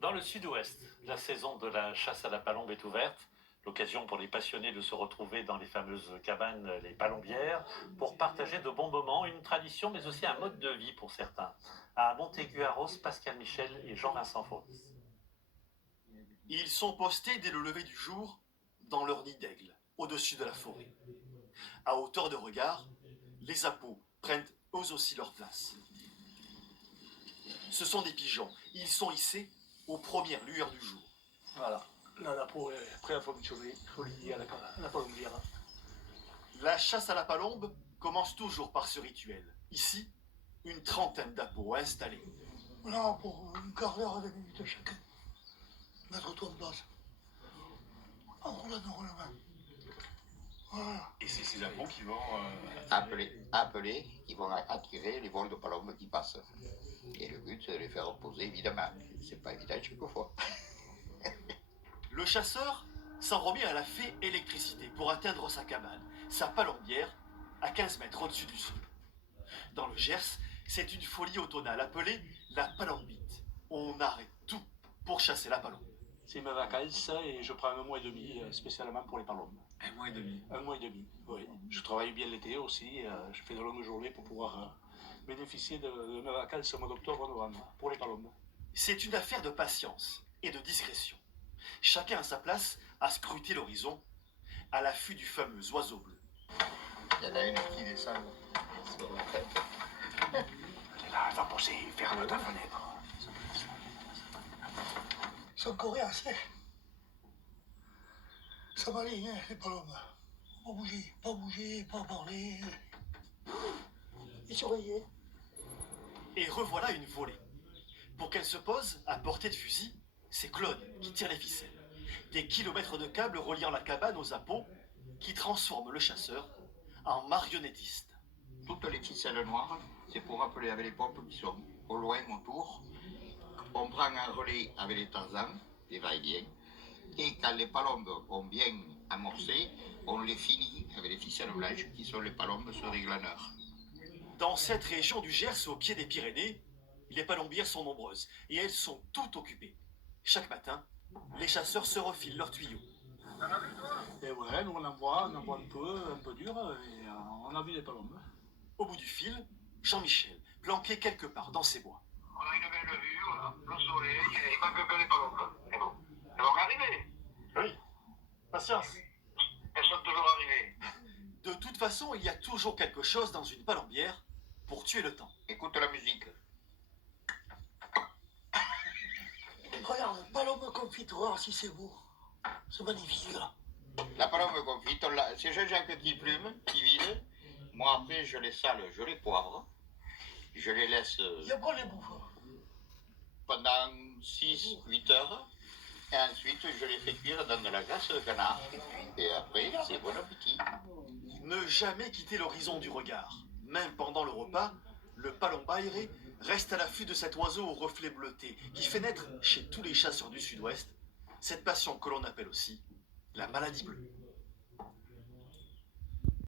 Dans le sud-ouest, la saison de la chasse à la palombe est ouverte. L'occasion pour les passionnés de se retrouver dans les fameuses cabanes, les palombières, pour partager de bons moments, une tradition mais aussi un mode de vie pour certains. À Montaigu-Arros, Pascal Michel et Jean-Vincent Faus. Ils sont postés dès le lever du jour dans leur nid d'aigle, au-dessus de la forêt. À hauteur de regard, les apos prennent eux aussi leur place. Ce sont des pigeons. Ils sont hissés aux premières lueurs du jour. Voilà, là, la peau est prête à fonctionner, il faut lier à la palombière. La chasse à la palombe commence toujours par ce rituel. Ici, une trentaine d'apos installés. Voilà, pour une quart d'heure à 20 minutes chacun. Mettre-toi en place. Enroule la main. Voilà. Et c'est ces apos qui vont... Appeler, qui vont attirer les vols de palombes qui passent. Et le but, c'est de les faire reposer, évidemment. C'est pas évident quelquefois. Le chasseur s'en remet à la fée électricité pour atteindre sa cabane, sa palombière, à 15 mètres au-dessus du sol. Dans le Gers, c'est une folie automnale appelée la palombite. On arrête tout pour chasser la palombe. C'est mes vacances et je prends 1 mois et demi spécialement pour les palombes. 1 mois et demi. 1 mois et demi, oui. Je travaille bien l'été aussi, je fais de longues journées pour pouvoir bénéficier de mes vacances au mois d'octobre-novembre pour les palombes. C'est une affaire de patience et de discrétion. Chacun à sa place à scruter l'horizon, à l'affût du fameux oiseau bleu. Il y en a une qui descend sur la tête. Là, elle va poser, ferme ta fenêtre. Ils sont coriaces, hein. Ça m'aligne, hein, les palombes. Pas bouger, pas parler. Et surveiller. Et revoilà une volée. Pour qu'elle se pose à portée de fusil, c'est Claude qui tire les ficelles. Des kilomètres de câbles reliant la cabane aux apos qui transforment le chasseur en marionnettiste. Toutes les ficelles noires, c'est pour appeler avec les pompes qui sont au loin autour. On prend un relais avec les tarzans, les va-et-vient. Et quand les palombes ont bien amorcé, on les finit avec les ficelles blanches qui sont les palombes sur les glaneurs. Dans cette région du Gers, au pied des Pyrénées, les palombières sont nombreuses et elles sont toutes occupées. Chaque matin, les chasseurs se refilent leurs tuyaux. Et ouais, nous on en voit un peu dur, et on a vu des palombes. Au bout du fil, Jean-Michel, planqué quelque part dans ses bois. On a une belle vue, voilà, le soleil, il manque que les palombes. Et bon, elles vont arriver. Oui, patience. Elles sont toujours arrivées. De toute façon, il y a toujours quelque chose dans une palombière pour tuer le temps. Écoute la musique. Regarde, palombe confite, regarde si c'est beau. C'est magnifique, là. La palombe confite, c'est Jean-Jacques qui plume, qui vide. Moi après, je les sale, je les poivre. Je les laisse Et après, on les bouffe. pendant 6-8 heures. Et ensuite, je les fais cuire dans de la graisse de canard. Et après, c'est bon appétit. Ne jamais quitter l'horizon du regard. Même pendant le repas, le palombaire reste à l'affût de cet oiseau au reflet bleuté qui fait naître chez tous les chasseurs du sud-ouest cette passion que l'on appelle aussi la maladie bleue.